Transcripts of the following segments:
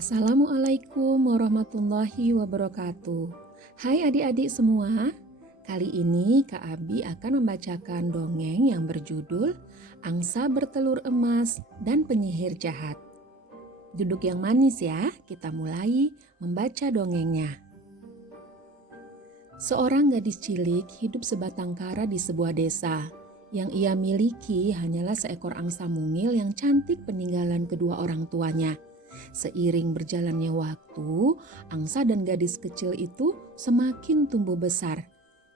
Assalamualaikum warahmatullahi wabarakatuh. Hai adik-adik semua, kali ini Kak Abi akan membacakan dongeng yang berjudul Angsa Bertelur Emas dan Penyihir Jahat. Duduk yang manis ya, kita mulai membaca dongengnya. Seorang gadis cilik hidup sebatang kara di sebuah desa. Yang ia miliki hanyalah seekor angsa mungil yang cantik peninggalan kedua orang tuanya. Seiring berjalannya waktu, angsa dan gadis kecil itu semakin tumbuh besar.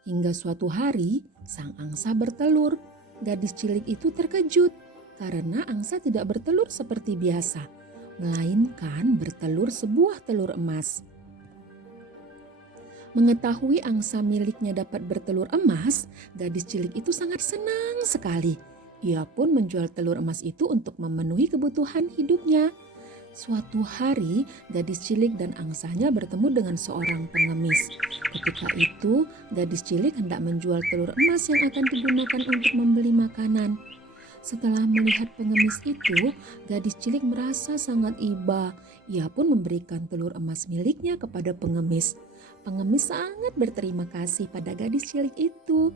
Hingga suatu hari, sang angsa bertelur. Gadis cilik itu terkejut karena angsa tidak bertelur seperti biasa, melainkan bertelur sebuah telur emas. Mengetahui angsa miliknya dapat bertelur emas, gadis cilik itu sangat senang sekali. Ia pun menjual telur emas itu untuk memenuhi kebutuhan hidupnya. Suatu hari, gadis cilik dan angsanya bertemu dengan seorang pengemis. Ketika itu, gadis cilik hendak menjual telur emas yang akan digunakan untuk membeli makanan. Setelah melihat pengemis itu, gadis cilik merasa sangat iba. Ia pun memberikan telur emas miliknya kepada pengemis. Pengemis sangat berterima kasih pada gadis cilik itu.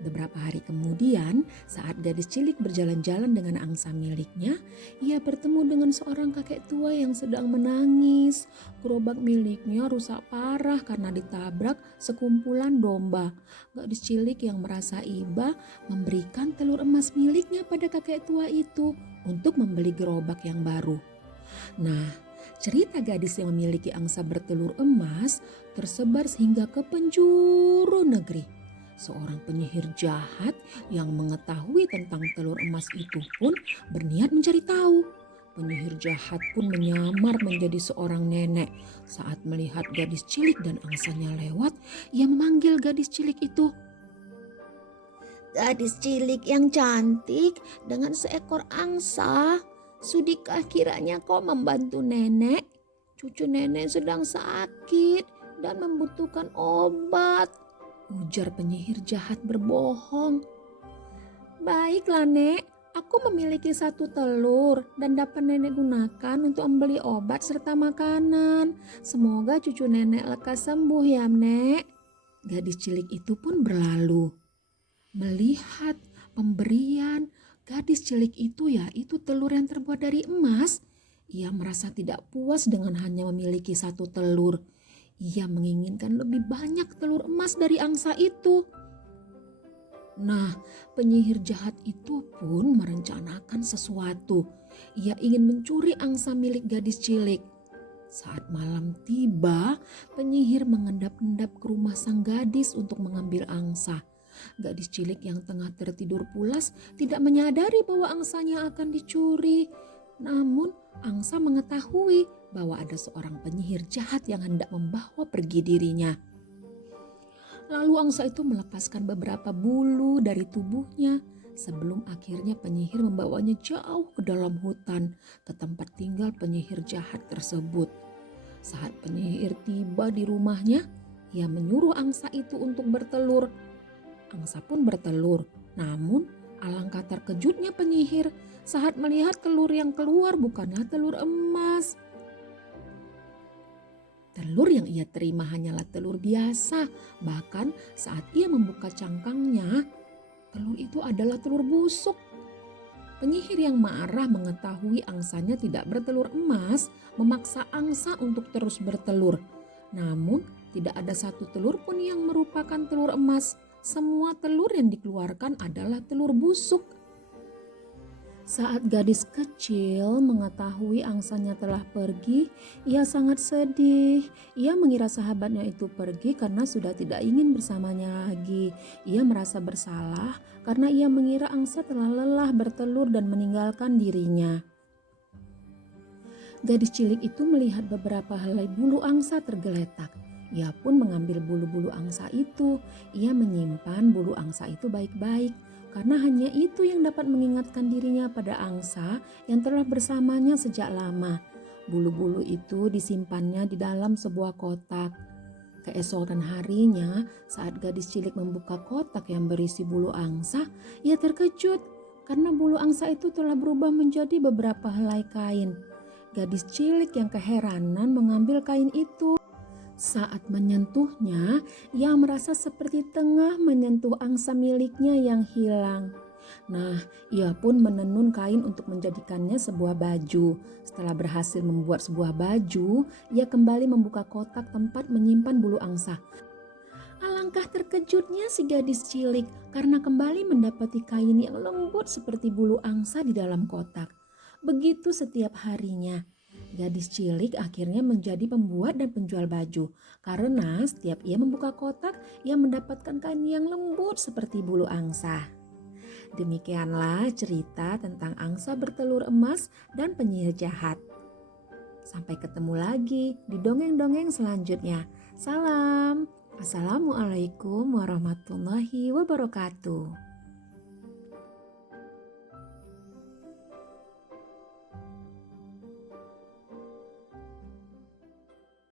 Beberapa hari kemudian, saat gadis cilik berjalan-jalan dengan angsa miliknya, ia bertemu dengan seorang kakek tua yang sedang menangis. Gerobak miliknya rusak parah karena ditabrak sekumpulan domba. Gadis cilik yang merasa iba memberikan telur emas miliknya pada kakek tua itu untuk membeli gerobak yang baru. Nah, cerita gadis yang memiliki angsa bertelur emas tersebar sehingga ke penjuru negeri. Seorang penyihir jahat yang mengetahui tentang telur emas itu pun berniat mencari tahu. Penyihir jahat pun menyamar menjadi seorang nenek. Saat melihat gadis cilik dan angsanya lewat, ia memanggil gadis cilik itu. Gadis cilik yang cantik dengan seekor angsa, sudikah kiranya kau membantu nenek? Cucu nenek sedang sakit dan membutuhkan obat, ujar penyihir jahat berbohong. Baiklah Nek, aku memiliki 1 telur dan dapat nenek gunakan untuk membeli obat serta makanan. Semoga cucu nenek lekas sembuh ya Nek. Gadis cilik itu pun berlalu. Melihat pemberian gadis cilik itu yaitu telur yang terbuat dari emas, ia merasa tidak puas dengan hanya memiliki 1 telur. Ia menginginkan lebih banyak telur emas dari angsa itu. Nah, penyihir jahat itu pun merencanakan sesuatu. Ia ingin mencuri angsa milik gadis cilik. Saat malam tiba, penyihir mengendap-endap ke rumah sang gadis untuk mengambil angsa. Gadis cilik yang tengah tertidur pulas tidak menyadari bahwa angsanya akan dicuri. Namun, angsa mengetahui bahwa ada seorang penyihir jahat yang hendak membawa pergi dirinya. Lalu angsa itu melepaskan beberapa bulu dari tubuhnya sebelum akhirnya penyihir membawanya jauh ke dalam hutan ke tempat tinggal penyihir jahat tersebut. Saat penyihir tiba di rumahnya, ia menyuruh angsa itu untuk bertelur. Angsa pun bertelur, namun alangkah terkejutnya penyihir saat melihat telur yang keluar bukanlah telur emas. Telur yang ia terima hanyalah telur biasa. Bahkan saat ia membuka cangkangnya, telur itu adalah telur busuk. Penyihir yang marah mengetahui angsanya tidak bertelur emas, memaksa angsa untuk terus bertelur. Namun tidak ada 1 telur pun yang merupakan telur emas. Semua telur yang dikeluarkan adalah telur busuk. Saat gadis kecil mengetahui angsanya telah pergi, ia sangat sedih. Ia mengira sahabatnya itu pergi karena sudah tidak ingin bersamanya lagi. Ia merasa bersalah karena ia mengira angsa telah lelah bertelur dan meninggalkan dirinya. Gadis cilik itu melihat beberapa helai bulu angsa tergeletak. Ia pun mengambil bulu-bulu angsa itu. Ia menyimpan bulu angsa itu baik-baik, karena hanya itu yang dapat mengingatkan dirinya pada angsa yang telah bersamanya sejak lama. Bulu-bulu itu disimpannya di dalam sebuah kotak. Keesokan harinya, saat gadis cilik membuka kotak yang berisi bulu angsa, ia terkejut karena bulu angsa itu telah berubah menjadi beberapa helai kain. Gadis cilik yang keheranan mengambil kain itu. Saat menyentuhnya, ia merasa seperti tengah menyentuh angsa miliknya yang hilang. Nah, ia pun menenun kain untuk menjadikannya sebuah baju. Setelah berhasil membuat sebuah baju, ia kembali membuka kotak tempat menyimpan bulu angsa. Alangkah terkejutnya si gadis cilik karena kembali mendapati kain yang lembut seperti bulu angsa di dalam kotak. Begitu setiap harinya. Gadis cilik akhirnya menjadi pembuat dan penjual baju karena setiap ia membuka kotak, ia mendapatkan kain yang lembut seperti bulu angsa. Demikianlah cerita tentang angsa bertelur emas dan penyihir jahat. Sampai ketemu lagi di dongeng-dongeng selanjutnya. Salam. Assalamualaikum warahmatullahi wabarakatuh.